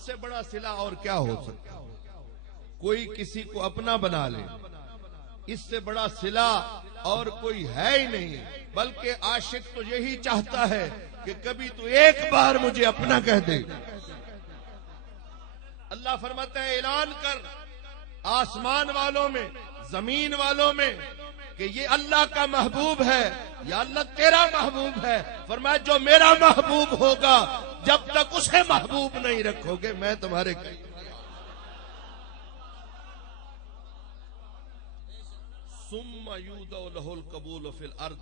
سے بڑا صلہ اور کیا ہو سکتا؟ کوئی کسی کو اپنا بنا لے، اس سے بڑا صلہ اور کوئی ہے ہی نہیں، بلکہ عاشق تو یہی چاہتا ہے کہ کبھی تو ایک بار مجھے اپنا کہہ دے۔ اللہ فرماتا ہے اعلان کر آسمان والوں میں، زمین والوں میں کہ یہ اللہ کا محبوب ہے یا اللہ تیرا محبوب ہے۔ فرمایا جو میرا محبوب ہوگا جب تک اسے محبوب نہیں رکھو گے میں تمہارے ثم یودع لہ القبول فی الارض،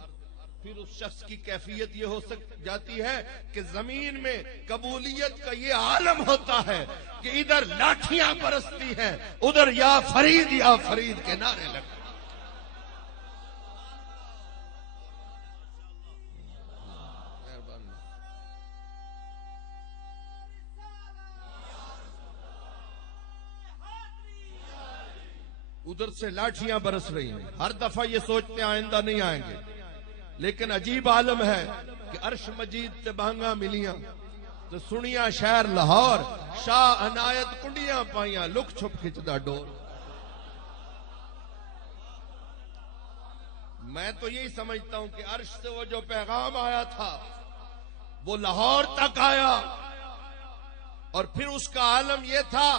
پھر اس شخص کی کیفیت یہ ہو جاتی ہے کہ زمین میں قبولیت کا یہ عالم ہوتا ہے کہ ادھر لاٹھیاں برستی ہیں، ادھر یا فرید کے نعرے لگتے۔ ادھر سے لاٹھیاں برس رہی ہیں، ہر دفعہ یہ سوچتے ہیں آئندہ نہیں آئیں گے، لیکن عجیب عالم ہے کہ عرش مجید تے بانگاں ملیاں تو سنیاں شہر لاہور، شاہ عنایت کنڈیاں پائیاں، لک چھپ کھچدا ڈور۔ میں تو یہی سمجھتا ہوں کہ عرش سے وہ جو پیغام آیا تھا وہ لاہور تک آیا، اور پھر اس کا عالم یہ تھا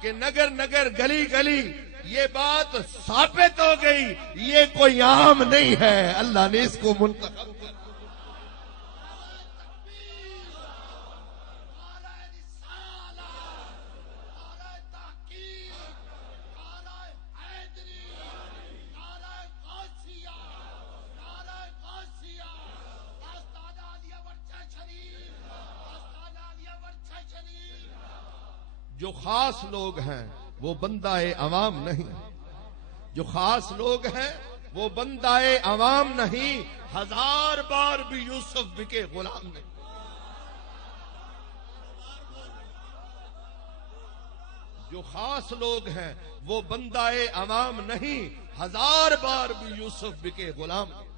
کہ نگر نگر گلی گلی یہ بات ثابت ہو گئی یہ کوئی عام نہیں ہے، اللہ نے اس کو منتخب کر۔ جو خاص لوگ ہیں وہ بندہ عوام نہیں، جو خاص لوگ ہیں وہ بندہ عوام نہیں، ہزار بار بھی یوسف بکے غلام نہیں۔ جو خاص لوگ ہیں وہ بندہ عوام نہیں، ہزار بار بھی یوسف بکے غلام نہیں۔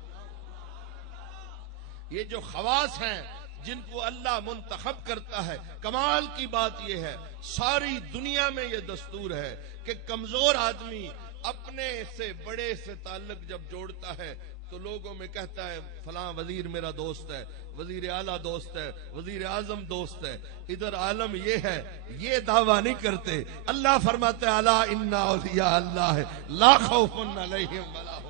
یہ جو خواص ہیں جن کو اللہ منتخب کرتا ہے، کمال کی بات یہ ہے ساری دنیا میں یہ دستور ہے کہ کمزور آدمی اپنے سے بڑے سے تعلق جب جوڑتا ہے تو لوگوں میں کہتا ہے فلاں وزیر میرا دوست ہے، وزیر اعلیٰ دوست ہے، وزیر اعظم دوست ہے۔ ادھر عالم یہ ہے، یہ دعویٰ نہیں کرتے۔ اللہ فرماتے ہیں الا ان اولیاء اللہ لا خوف علیہم ولا هم۔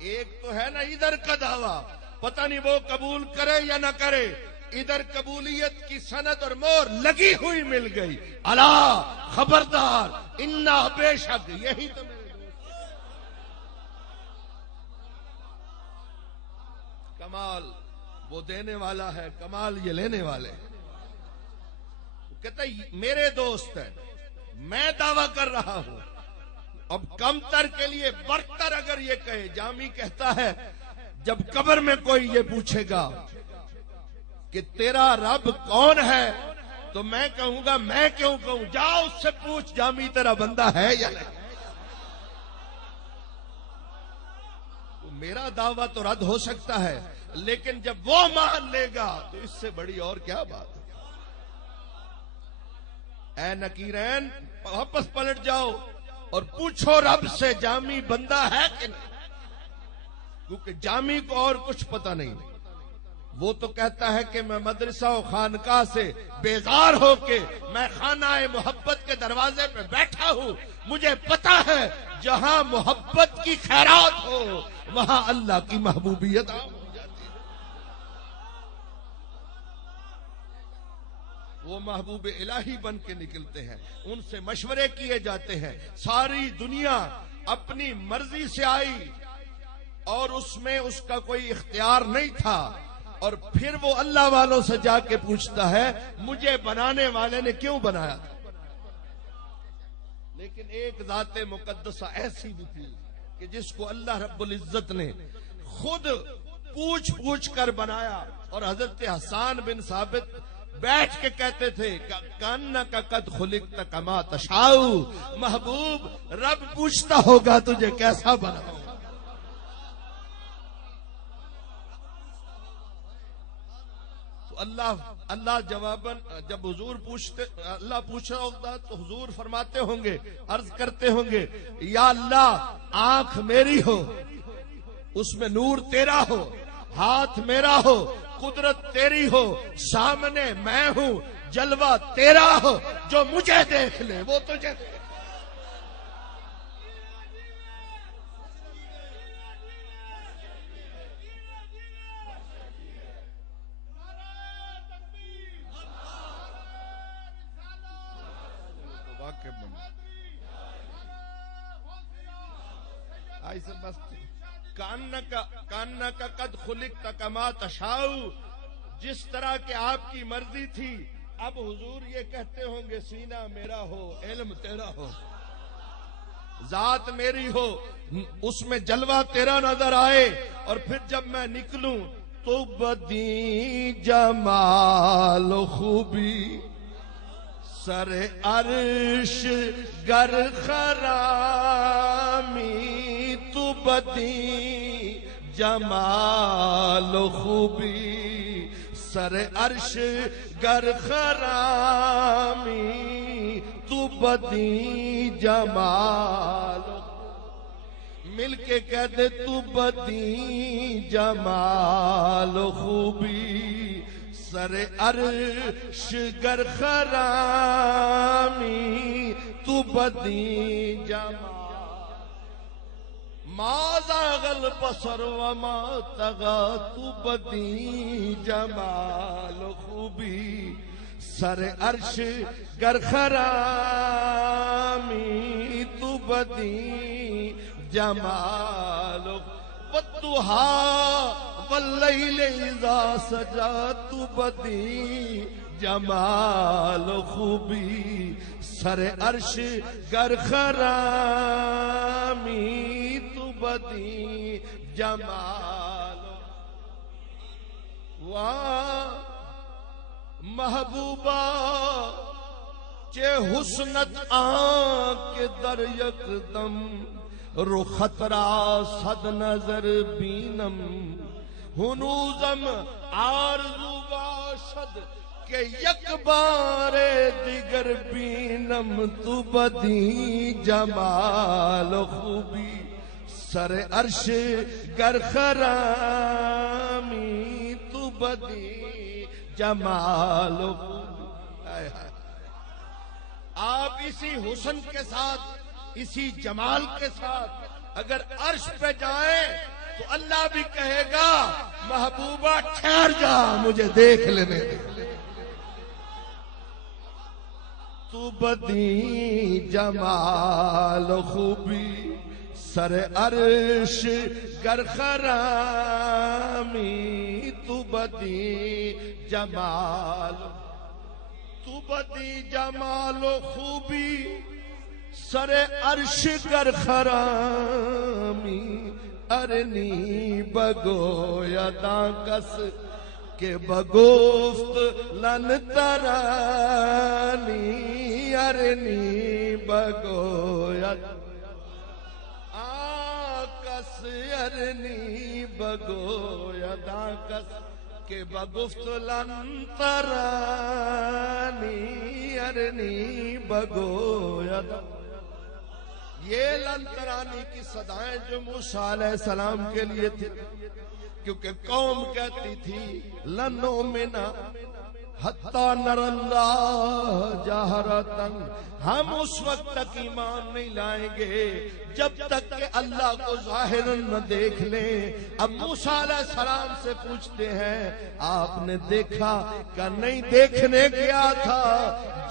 ایک تو ہے نا ادھر کا دعویٰ، پتہ نہیں وہ قبول کرے یا نہ کرے، ادھر قبولیت کی سند اور مہر لگی ہوئی مل گئی۔ الا خبردار، انا بے شک، یہی تو میرے دوست۔ کمال وہ دینے والا ہے، کمال یہ لینے والے۔ کہتا ہے میرے دوست ہے، میں دعویٰ کر رہا ہوں۔ اب کم تر کے لیے برتر اگر یہ کہے، جامی کہتا ہے جب قبر میں کوئی یہ پوچھے گا کہ تیرا رب کون ہے تو میں کہوں گا میں کیوں کہوں، جا اس سے پوچھ جامی تیرا بندہ ہے یا نہیں۔ تو میرا دعویٰ تو رد ہو سکتا ہے لیکن جب وہ مان لے گا تو اس سے بڑی اور کیا بات ہے۔ اے نکیرین واپس پلٹ جاؤ اور پوچھو رب سے جامی بندہ ہے کہ نہیں، کیونکہ جامی کو اور کچھ پتہ نہیں۔ وہ تو کہتا ہے کہ میں مدرسہ و خانقاہ سے بیزار ہو کے میں خانہ محبت کے دروازے پہ بیٹھا ہوں، مجھے پتہ ہے جہاں محبت کی خیرات ہو وہاں اللہ کی محبوبیت عام ہو جاتی ہے۔ وہ محبوب الہی بن کے نکلتے ہیں، ان سے مشورے کیے جاتے ہیں۔ ساری دنیا اپنی مرضی سے آئی اور اس میں اس کا کوئی اختیار نہیں تھا، اور پھر وہ اللہ والوں سے جا کے پوچھتا ہے مجھے بنانے والے نے کیوں بنایا تھا۔ لیکن ایک ذات مقدسہ ایسی بھی تھی کہ جس کو اللہ رب العزت نے خود پوچھ پوچھ کر بنایا، اور حضرت حسان بن ثابت بیٹھ کے کہتے تھے کانک قد خلقت کما تشاء، محبوب رب پوچھتا ہوگا تجھے کیسا بناؤں۔ تو اللہ جواباً جب حضور اللہ پوچھ رہا ہوگا تو حضور فرماتے ہوں گے، عرض کرتے ہوں گے، یا اللہ آنکھ میری ہو، اس میں نور تیرا ہو، ہاتھ میرا ہو، قدرت تیری ہو، سامنے میں ہوں، جلوہ تیرا ہو، جو مجھے دیکھ لے وہ تجھے دیکھ لے۔ ایسے بس کاننا کا قد خلقت کما تشاء، جس طرح کہ آپ کی مرضی تھی۔ اب حضور یہ کہتے ہوں گے سینہ میرا ہو، علم تیرا ہو، ذات میری ہو، اس میں جلوہ تیرا نظر آئے، اور پھر جب میں نکلوں تو بدی جمال و خوبی سر عرش گر خرامی، تو بدی جمال و خوبی سر عرش گر خرامی، تو بدی جمال مل کے کہہ دے، تو بدی جمال و خوبی سر عرش گر خرامی، تو بدی جمال ما زاغ البصر وما طغى، تو بدی جمال و خوبی سر عرش گر خرامی، تو بدی جمال والضحى واللیل اذا سجا، تو بدی جمال و خوبی سر عرش گر خرامی، تو بدی جمال واہ محبوبہ چے حسنت آنکھ در یکدم، رخت را صد نظر بینم، ہنوزم آرزو باشد کہ یک بار دیگر بینم، تو بدی جمال و خوبی سر عرش گر خرامی، تو بدی جمال و خوبی۔ آپ اسی حسن کے ساتھ، اسی جمال کے ساتھ اگر عرش پہ جائیں تو اللہ بھی کہے گا محبوبہ ٹھہر جا مجھے دیکھ لینے دے، تو بدی جمال و خوبی سر عرش گر خرامی، تو بدی جمال، تو بدی جمال و خوبی سر عرش گر خرامی، ارنی بگویا داں کس کہ بگفت لن ترانی، ارنی بگویا آکس، ارنی بگویا داں کس کہ بگفت لن ترانی، ارنی بگویا داں۔ یہ لن ترانی کی صدائیں جو موسیٰ علیہ السلام کے لیے تھی، کیونکہ قوم کہتی تھی لن نؤمن حتی نر اللہ جہرتاً، ہم اس وقت تک ایمان نہیں لائیں گے جب تک کہ اللہ کو ظاہراً نہ دیکھ لیں۔ اب موسیٰ علیہ السلام سے پوچھتے ہیں آپ نے دیکھا؟ کہ نہیں، دیکھنے گیا تھا،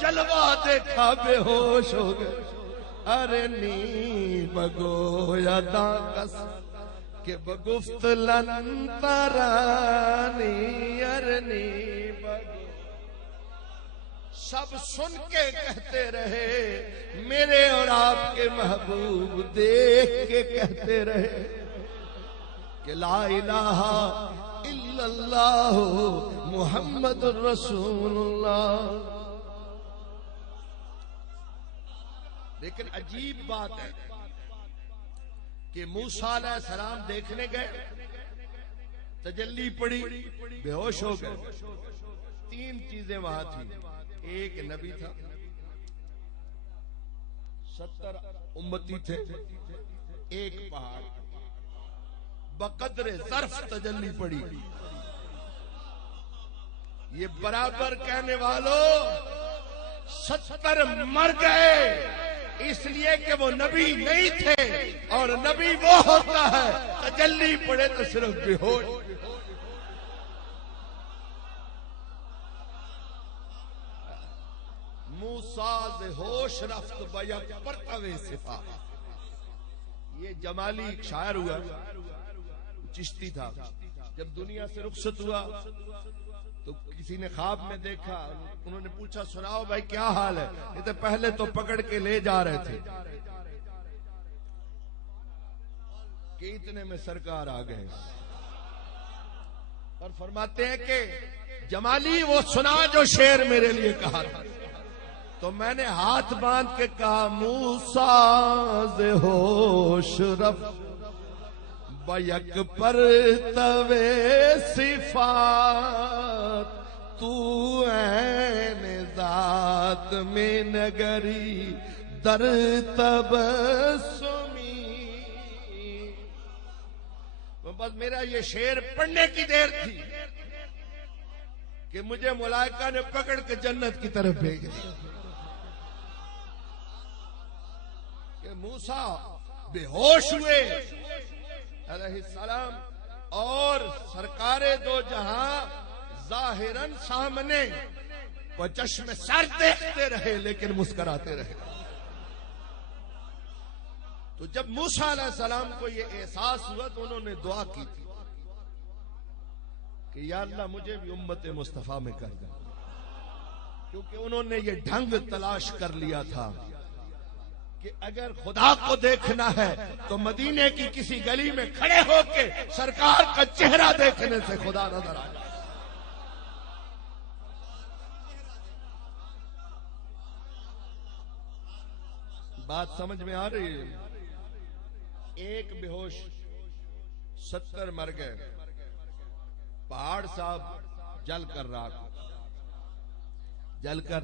جلوہ دیکھا، بے ہوش ہو گئے۔ ارنی بگویا داں کس کہ بگفت لن ترانی، ارنی بگو، سب سن کے کہتے رہے، میرے اور آپ کے محبوب دیکھ کے کہتے رہے کہ لا الہ الا اللہ محمد رسول اللہ۔ لیکن عجیب بات ہے کہ موسیٰ علیہ السلام دیکھنے گئے، تجلی پڑی، بے ہوش ہو گئے۔ تین چیزیں وہاں تھی. ایک نبی تھا، 70 امتی تھے، ایک پہاڑ. بقدر ظرف تجلی پڑی. یہ برابر کہنے والوں 70 مر گئے اس لیے کہ وہ نبی نہیں تھے، اور نبی وہ ہوتا ہے تجلی پڑے تو صرف بے ہوش. موسیٰ ز ہوش رفت بیک پرتوے صفا. یہ جمالی ایک شاعر ہوا، چشتی تھا. جب دنیا سے رخصت ہوا تو کسی نے خواب میں دیکھا. انہوں نے پوچھا سناؤ بھائی کیا حال ہے؟ یہ تو پہلے تو پکڑ کے لے جا رہے تھے کہ اتنے میں سرکار آ گئے. اور فرماتے ہیں کہ جمالی وہ سنا جو شعر میرے لیے کہا تھا. تو میں نے ہاتھ باندھ کے کہا موسیٰ ز ہوش رفت بیک پرتوے صفات. تو عین ذات میں نگری در تبسمی. بس میرا یہ شعر پڑھنے کی دیر تھی کہ مجھے ملائکہ نے پکڑ کے جنت کی طرف بھیج دیا کہ موسیٰ بے ہوش ہوئے علیہ السلام، اور سرکار دو جہاں ظاہراً سامنے وہ چشم سر دیکھتے رہے لیکن مسکراتے رہے. تو جب موسیٰ علیہ السلام کو یہ احساس ہوا تو انہوں نے دعا کی تھی کہ یا اللہ مجھے بھی امت مصطفیٰ میں کر دے، کیونکہ انہوں نے یہ ڈھنگ تلاش کر لیا تھا کہ اگر خدا کو دیکھنا ہے تو مدینے کی کسی گلی میں کھڑے ہو کے سرکار کا چہرہ دیکھنے سے خدا نظر آ جائے. بات سمجھ میں آ رہی ہے؟ ایک بے ہوش 70 مر گئے. پہاڑ صاحب جل کر راک، جل کر.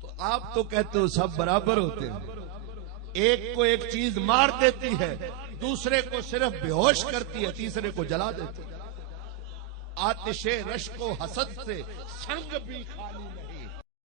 تو آپ تو کہتے ہو سب برابر ہوتے ہیں. ایک کو ایک چیز مار دیتی ہے، دوسرے کو صرف بے ہوش کرتی ہے، تیسرے کو جلا دیتی ہے. آتش رشک و حسد سے سنگ بھی خالی نہیں.